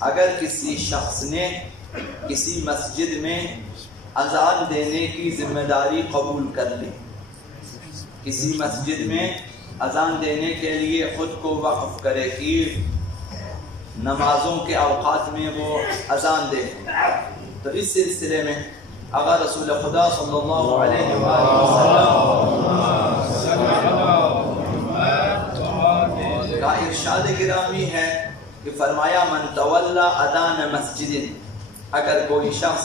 اگر کسی شخص نے کسی مسجد میں اذان دینے کی ذمہ داری قبول کر لی، کسی مسجد میں اذان دینے کے لیے خود کو وقف کرے کہ نمازوں کے اوقات میں وہ اذان دے، تو اس سلسلے میں اگر رسول خدا صلی اللہ علیہ وآلہ وسلم کا ارشاد گرامی ہے کہ فرمایا من تولا اذان مسجد، اگر کوئی شخص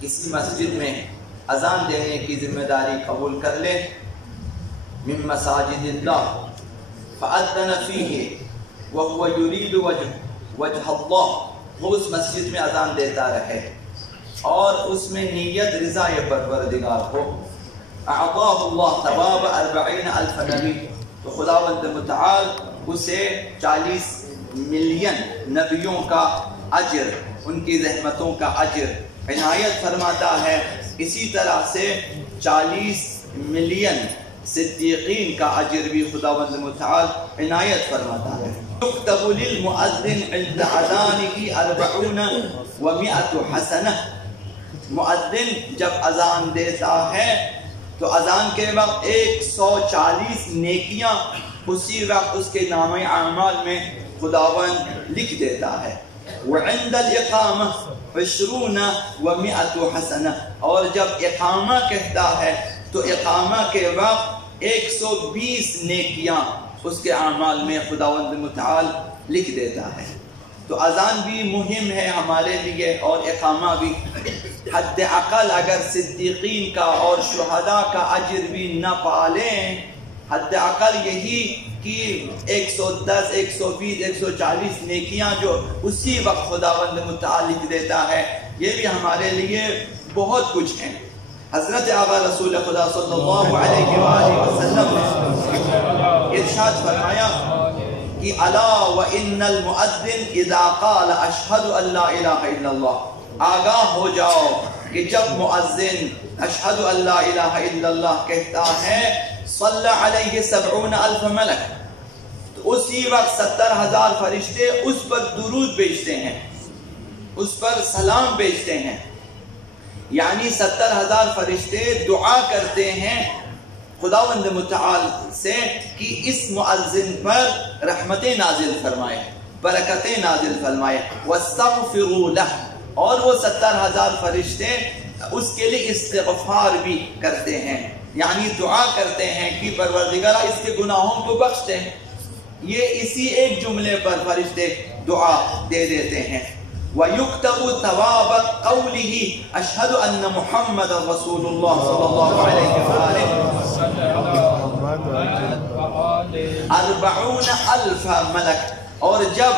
کسی مسجد میں اذان دینے کی ذمہ داری قبول کر لے من مساجد اللہ فأذن فیہ وهو یرید وجہ اللہ، وہ اس مسجد میں اذان دیتا رہے اور اس میں نیت رضا پروردگار ہو، اعطاہ اللہ ثواب 40,000 نبی، تو خداوند متعال اسے 40 ملین نبیوں کا اجر، ان کی زحمتوں کا اجر عنایت فرماتا ہے۔ اسی طرح سے 40 ملین صدیقین کا اجر بھی خداوند متعال عنایت فرماتا ہے۔ یکتب للمؤذن عند اذانہ 40 و100 حسنہ، مؤذن جب اذان دیتا ہے تو اذان کے وقت 140 نیکیاں اسی وقت اس کے نامہ اعمال میں خداوند لکھ دیتا ہے۔ وعند الاقامہ 20 و100 حسنہ، اور جب اقامہ کہتا ہے تو اقامہ کے وقت 120 نیکیاں اس کے اعمال میں خداوند متعال لکھ دیتا ہے۔ تو اذان بھی مہم ہے ہمارے لیے اور اقامہ بھی۔ حد اقل اگر صدیقین کا اور شہداء کا اجر بھی نہ پالیں، حد اقل یہی کہ 110 120 140 نیکیاں جو اسی وقت خداوند متعال لکھ دیتا ہے، یہ بھی ہمارے لیے بہت کچھ ہیں۔ حضرت آقا رسول خدا صلی اللہ علیہ وآلہ وسلم نے ارشاد فرمایا کہ الا وان المؤذن اذا قال اشهد ان لا الہ الا اللہ، آگاہ ہو جاؤ کہ جب مؤذن اشہد ان لا الہ الا اللہ کہتا ہے صلی علیہ 70,000 ملک، تو اسی وقت 70,000 فرشتے اس پر درود بھیجتے ہیں، اس پر سلام بھیجتے ہیں، یعنی 70,000 فرشتے دعا کرتے ہیں خداوند متعال سے کہ اس مؤذن پر رحمتیں نازل فرمائے، برکتیں نازل فرمائے، واستغفروا لہ، اور وہ 70,000 فرشتے اس کے لیے استغفار بھی کرتے ہیں، یعنی دعا کرتے ہیں کہ پروردگار اس کے گناہوں کو بخش دے۔ یہ اسی ایک جملے پر فرشتے دعا دے دیتے ہیں۔ وَيُكْتَبُ ثَوَابَ قَوْلِهِ أَشْهَدُ أَنَّ مُحَمَّدًا رَسُولُ اللَّهِ صلی اللہ علیہ وآلہ 40,000 ملک، اور جب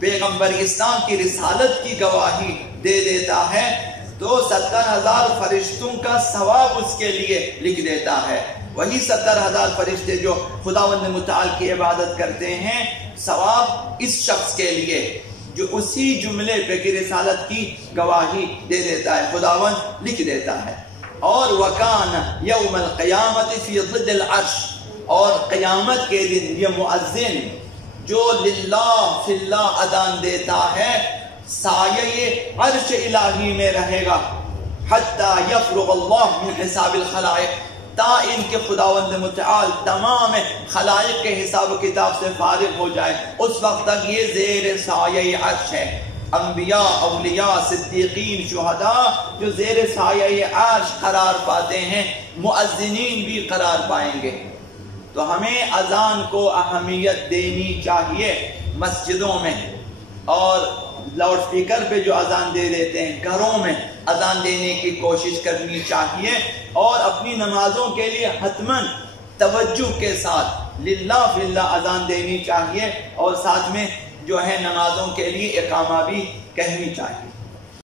پیغمبر اسلام کی رسالت کی گواہی دے دیتا ہے تو 70,000 فرشتوں کا ثواب اس کے لیے لکھ دیتا ہے۔ وہی 70,000 فرشتے جو خداوند متعال کی عبادت کرتے ہیں، ثواب اس شخص کے لیے جو اسی جملے پہ کی رسالت کی گواہی دے دیتا ہے، خداوند لکھ دیتا ہے۔ اور وَكَانَ يَوْمَ الْقِيَامَةِ فِي ظِلِّ الْعَرْشِ، اور قیامت کے دن یہ مؤذن جو للہ فی اللہ اذان دیتا ہے سایہ عرش الہی میں رہے گا، حتی یفرغ اللہ من حساب الخلائق، تا ان کے خداوند متعال تمام خلائق کے حساب و کتاب سے فارغ ہو جائے، اس وقت تک یہ زیر سایہ عرش ہے۔ انبیاء، اولیاء، صدیقین، شہداء جو زیر سایہ عرش قرار پاتے ہیں، مؤذنین بھی قرار پائیں گے۔ تو ہمیں اذان کو اہمیت دینی چاہیے مسجدوں میں، اور لاؤڈ سپیکر پہ جو اذان دے دیتے ہیں گھروں میں اذان دینے کی کوشش کرنی چاہیے، اور اپنی نمازوں کے لیے حتماً توجہ کے ساتھ للہ فی اللہ اذان دینی چاہیے، اور ساتھ میں جو ہے نمازوں کے لیے اقامہ بھی کہنی چاہیے۔